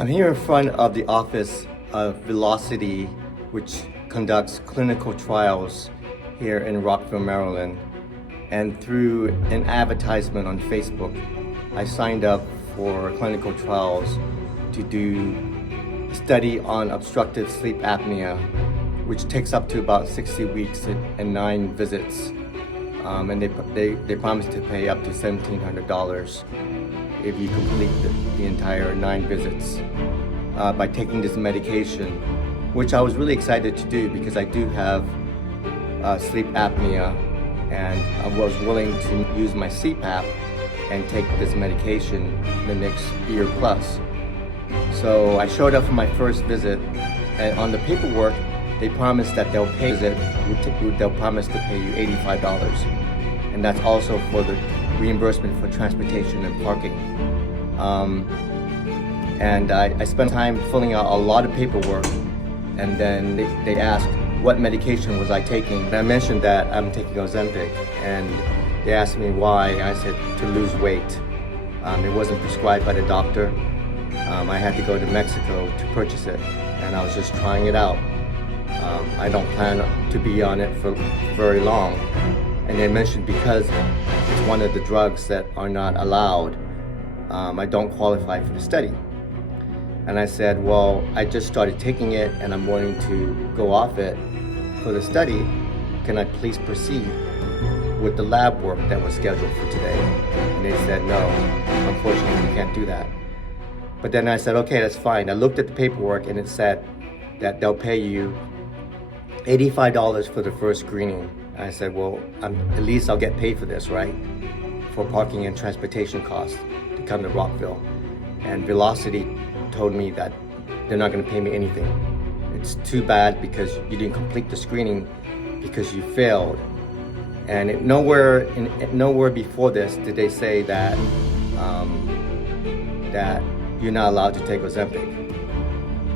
I'm here in front of the office of Velocity, which conducts clinical trials here in Rockville, Maryland. And through an advertisement on Facebook, I signed up for clinical trials to do a study on obstructive sleep apnea, which takes up to about 60 weeks and 9 visits. And they promised to pay up to $1,700 if you complete the entire 9 visits by taking this medication, which I was really excited to do because I do have sleep apnea, and I was willing to use my CPAP and take this medication the next year plus. So I showed up for my first visit, and on the paperwork they promised that they'll promise to pay you $85, and that's also for the reimbursement for transportation and parking. And I spent time filling out a lot of paperwork, and then they asked what medication was I taking. And I mentioned that I'm taking Ozempic, and they asked me why. I said to lose weight. It wasn't prescribed by the doctor. I had to go to Mexico to purchase it, and I was just trying it out. I don't plan to be on it for very long. And they mentioned because it's one of the drugs that are not allowed, I don't qualify for the study. And I said, well, I just started taking it and I'm willing to go off it for the study. Can I please proceed with the lab work that was scheduled for today? And they said, no, unfortunately you can't do that. But then I said, okay, that's fine. I looked at the paperwork and it said that they'll pay you $85 for the first screening. And I said, well, at least I'll get paid for this, right? For parking and transportation costs to come to Rockville. And Velocity told me that they're not going to pay me anything. It's too bad because you didn't complete the screening because you failed. And nowhere before this did they say that that you're not allowed to take Ozempic.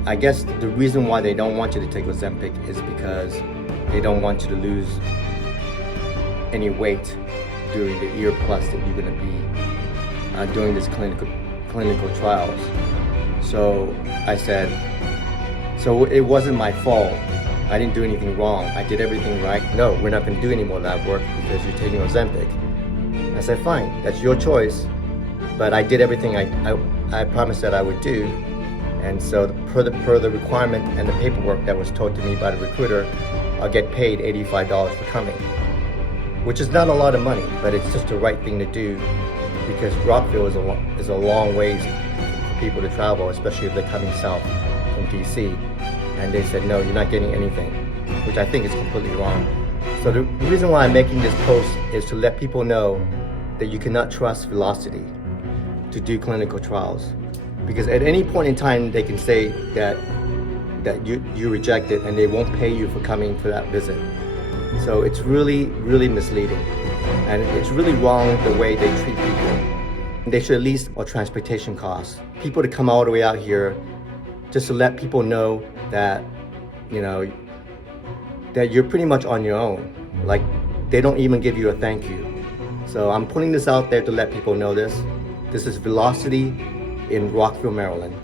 I guess the reason why they don't want you to take Ozempic is because they don't want you to lose any weight during the year plus that you're going to be doing this clinical trials. So I said, so it wasn't my fault. I didn't do anything wrong. I did everything right. No, we're not going to do any more lab work because you're taking Ozempic. I said, fine, that's your choice. But I did everything I promised that I would do. And so per the requirement and the paperwork that was told to me by the recruiter, I'll get paid $85 for coming, which is not a lot of money, but it's just the right thing to do because Rockville is a long ways for people to travel, especially if they're coming south from DC. And they said, no, you're not getting anything, which I think is completely wrong. So the reason why I'm making this post is to let people know that you cannot trust Velocity to do clinical trials. Because at any point in time, they can say that you reject it and they won't pay you for coming for that visit. So it's really, really misleading. And it's really wrong the way they treat people. They should at least or transportation costs. People to come all the way out here just to let people know that, that you're pretty much on your own. Like, they don't even give you a thank you. So I'm putting this out there to let people know this. This is Velocity in Rockville, Maryland.